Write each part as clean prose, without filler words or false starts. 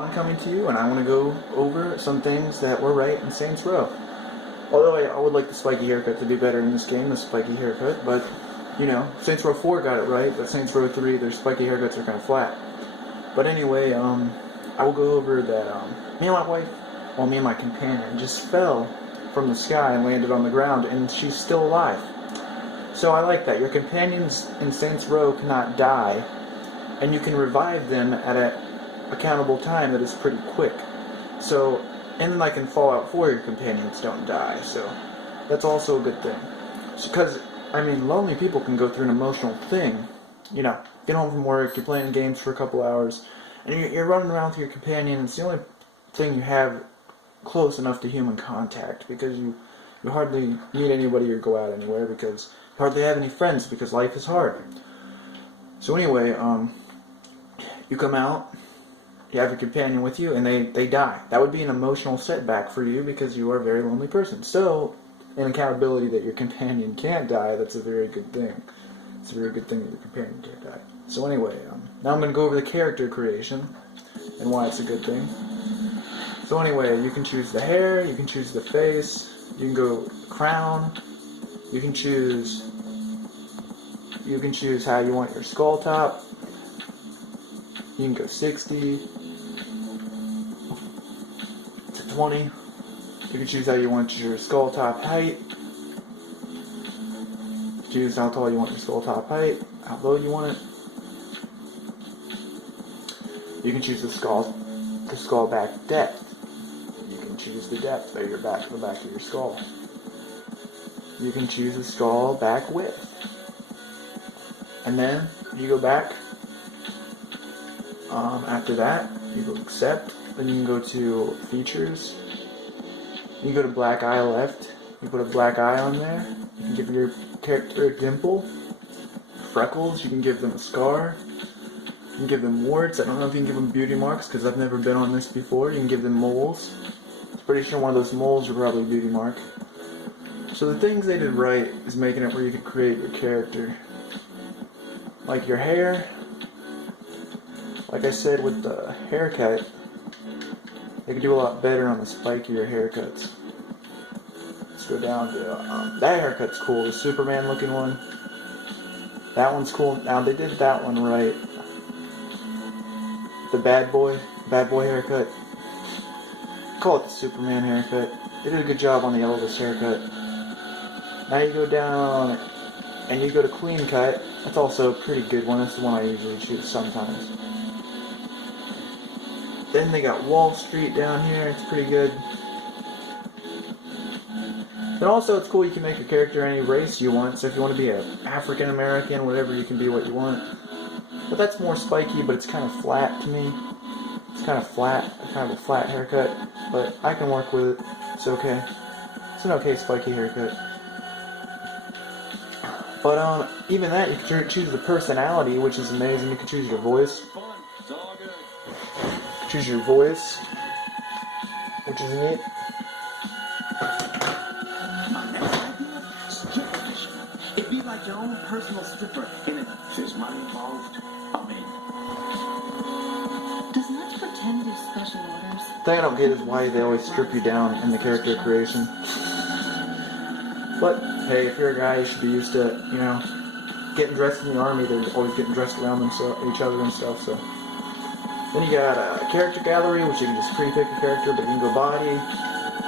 Vaughn coming to you, and I want to go over some things that were right in Saints Row. Although I would like the spiky haircut to be better in this game, the spiky haircut, but, you know, Saints Row 4 got it right, but Saints Row 3, their spiky haircuts are kind of flat. But anyway, I will go over that, me and my companion just fell from the sky and landed on the ground, and she's still alive. So I like that. Your companions in Saints Row cannot die, and you can revive them at a accountable time that is pretty quick. So, and like in Fallout 4, your companions don't die, so that's also a good thing. Because, I mean, lonely people can go through an emotional thing. You know, get home from work, you're playing games for a couple hours, and you're running around with your companion, and it's the only thing you have close enough to human contact, because you hardly meet anybody or go out anywhere, because you hardly have any friends, because life is hard. So anyway, you come out, you have your companion with you, and they die. That would be an emotional setback for you, because you are a very lonely person. So, an accountability that your companion can't die, that's a very good thing. It's a very good thing that your companion can't die. So anyway, now I'm going to go over the character creation, and why it's a good thing. So anyway, you can choose the hair, you can choose the face, you can go crown, you can choose how you want your skull top, you can go 60 to 20, you can choose how you want your skull top height, choose how tall you want your skull top height, how low you want it, you can choose the skull back depth. Choose the depth of the back of your skull. You can choose the skull back width. And then you go back. After that, you go accept. Then you can go to features. You can go to black eye left. You put a black eye on there. You can give your character a dimple. Freckles, you can give them a scar. You can give them warts. I don't know if you can give them beauty marks because I've never been on this before. You can give them moles. Pretty sure one of those moles are probably a beauty mark. So the things they did right is making it where you could create your character. Like your hair. Like I said with the haircut, they could do a lot better on the spikier haircuts. Let's go down to, that haircut's cool, the Superman looking one. That one's cool. Now they did that one right. The bad boy haircut. Call it the Superman haircut. They did a good job on the Elvis haircut. Now you go down and you go to clean cut. That's also a pretty good one. That's the one I usually choose sometimes. Then they got Wall Street down here. It's pretty good. Then also it's cool you can make your character any race you want. So if you want to be an African American, whatever, you can be what you want. But that's more spiky, but it's kind of flat to me. It's kind of flat, kind of a flat haircut, but I can work with it. It's okay. It's an okay spiky haircut. But even that, you can choose the personality, which is amazing. You can choose your voice. Choose your voice, which is neat. It'd be like your own personal stripper. If there's money involved, I mean. Does Nuts pretend to do special orders? The thing I don't get is why they always strip you down in the character creation. But, hey, if you're a guy, you should be used to, you know, getting dressed in the army. They're always getting dressed around each other and stuff, so. Then you got a character gallery, which you can just pre-pick a character, but you can go body. You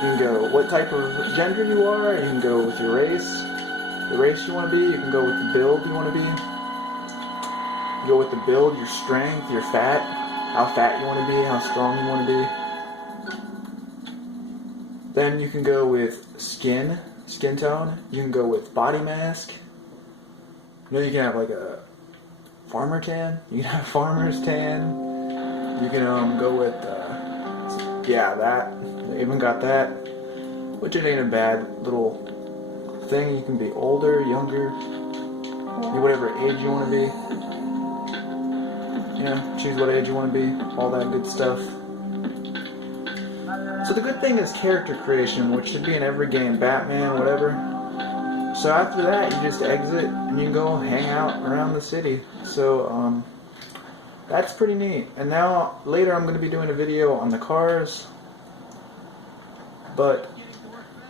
can go what type of gender you are. You can go with your race. The race you want to be. You can go with the build you want to be. You go with the build, your strength, your fat. How fat you want to be, how strong you want to be. Then you can go with skin tone. You can go with body mask. You know, you can have like a farmer tan. You can have farmer's tan. You can go with, that. They even got that. Which it ain't a bad little thing. You can be older, younger, whatever age you want to be. You know, choose what age you want to be, all that good stuff. So the good thing is character creation, which should be in every game, Batman, whatever. So after that, you just exit and you can go hang out around the city. So, that's pretty neat. And now, later I'm going to be doing a video on the cars, but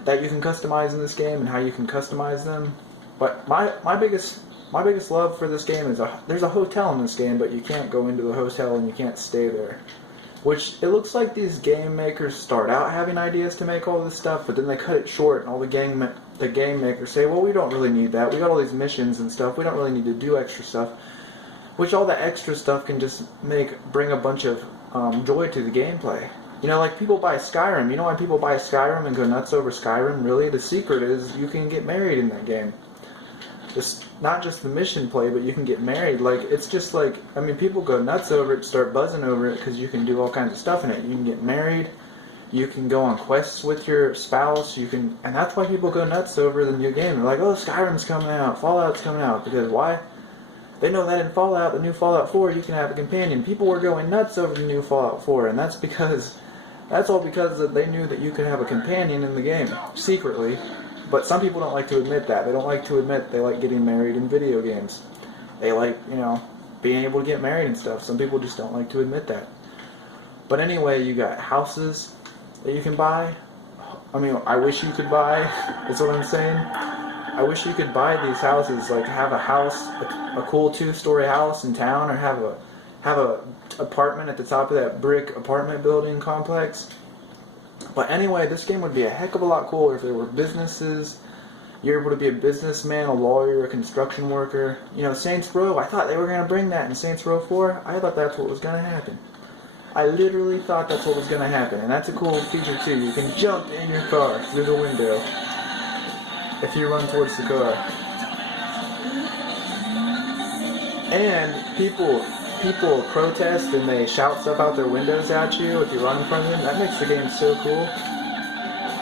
that you can customize in this game and how you can customize them. But my biggest love for this game is there's a hotel in this game, but you can't go into the hotel and you can't stay there. Which, it looks like these game makers start out having ideas to make all this stuff, but then they cut it short, and all the game makers say, well, we don't really need that. We got all these missions and stuff. We don't really need to do extra stuff. Which all the extra stuff can just bring a bunch of joy to the gameplay. You know, like people buy Skyrim. You know why people buy Skyrim and go nuts over Skyrim? Really, the secret is you can get married in that game. Just not just the mission play, but you can get married. Like, it's just like, I mean, people go nuts over it, start buzzing over it, because you can do all kinds of stuff in it. You can get married, you can go on quests with your spouse, and that's why people go nuts over the new game. They're like, oh, Skyrim's coming out, Fallout's coming out, because why? They know that in Fallout, the new Fallout 4, you can have a companion. People were going nuts over the new Fallout 4, and that's all because they knew that you could have a companion in the game, secretly. But some people don't like to admit that. They don't like to admit they like getting married in video games. They like, you know, being able to get married and stuff. Some people just don't like to admit that. But anyway, you got houses that you can buy. I mean, I wish you could buy, is what I'm saying. I wish you could buy these houses, like have a house, a cool 2-story house in town, or have a apartment at the top of that brick apartment building complex. But anyway, this game would be a heck of a lot cooler if there were businesses. You're able to be a businessman, a lawyer, a construction worker. You know, Saints Row, I thought they were going to bring that in Saints Row 4. I thought that's what was going to happen. I literally thought that's what was going to happen. And that's a cool feature too. You can jump in your car through the window if you run towards the car. And people protest and they shout stuff out their windows at you if you run in front of them. That makes the game so cool.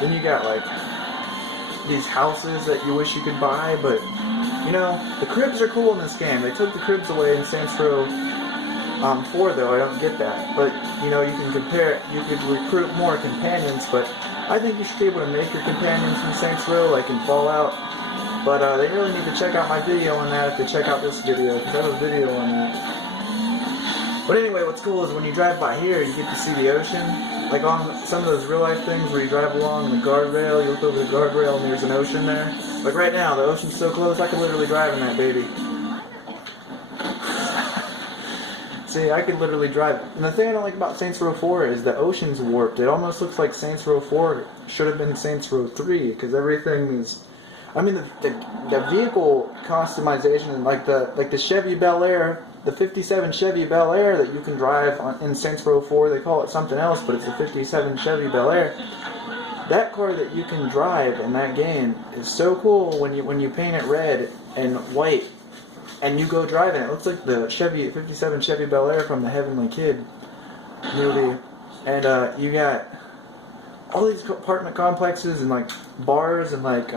Then you got like these houses that you wish you could buy, but you know, the cribs are cool in this game. They took the cribs away in Saints Row 4 though. I don't get that. But you know, you could recruit more companions, but I think you should be able to make your companions in Saints Row like in Fallout. But they really need to check out my video on that if they check out this video, because I have a video on that. But anyway, what's cool is when you drive by here, you get to see the ocean. Like on some of those real-life things where you drive along the guardrail, you look over the guardrail and there's an ocean there. Like right now, the ocean's so close, I could literally drive in that baby. See, I could literally drive. And the thing I don't like about Saints Row 4 is the ocean's warped. It almost looks like Saints Row 4 should have been Saints Row 3, because everything is... I mean, the vehicle customization, like the Chevy Bel Air, the 57 Chevy Bel Air that you can drive in Saints Row 4, they call it something else, but it's a 57 Chevy Bel Air. That car that you can drive in that game is so cool when you paint it red and white, and you go driving. It looks like the 57 Chevy Bel Air from the Heavenly Kid movie. And you got all these apartment complexes and like bars and like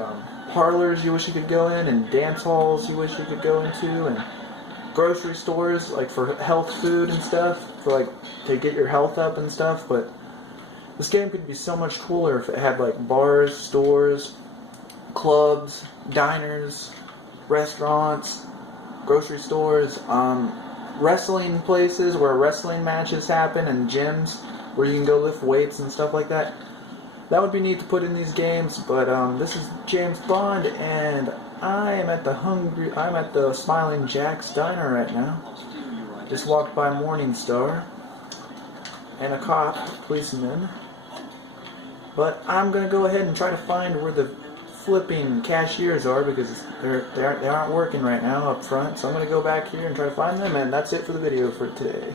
parlors you wish you could go in, and dance halls you wish you could go into, and grocery stores like for health food and stuff, for like to get your health up and stuff. But this game could be so much cooler if it had like bars, stores, clubs, diners, restaurants, grocery stores, wrestling places where wrestling matches happen, and gyms where you can go lift weights and stuff like that. That would be neat to put in these games. But this is James Bond, and I am at the Smiling Jack's Diner right now. Just walked by Morningstar and a cop, policeman. But I'm gonna go ahead and try to find where the flipping cashiers are, because they aren't working right now up front. So I'm gonna go back here and try to find them, and that's it for the video for today.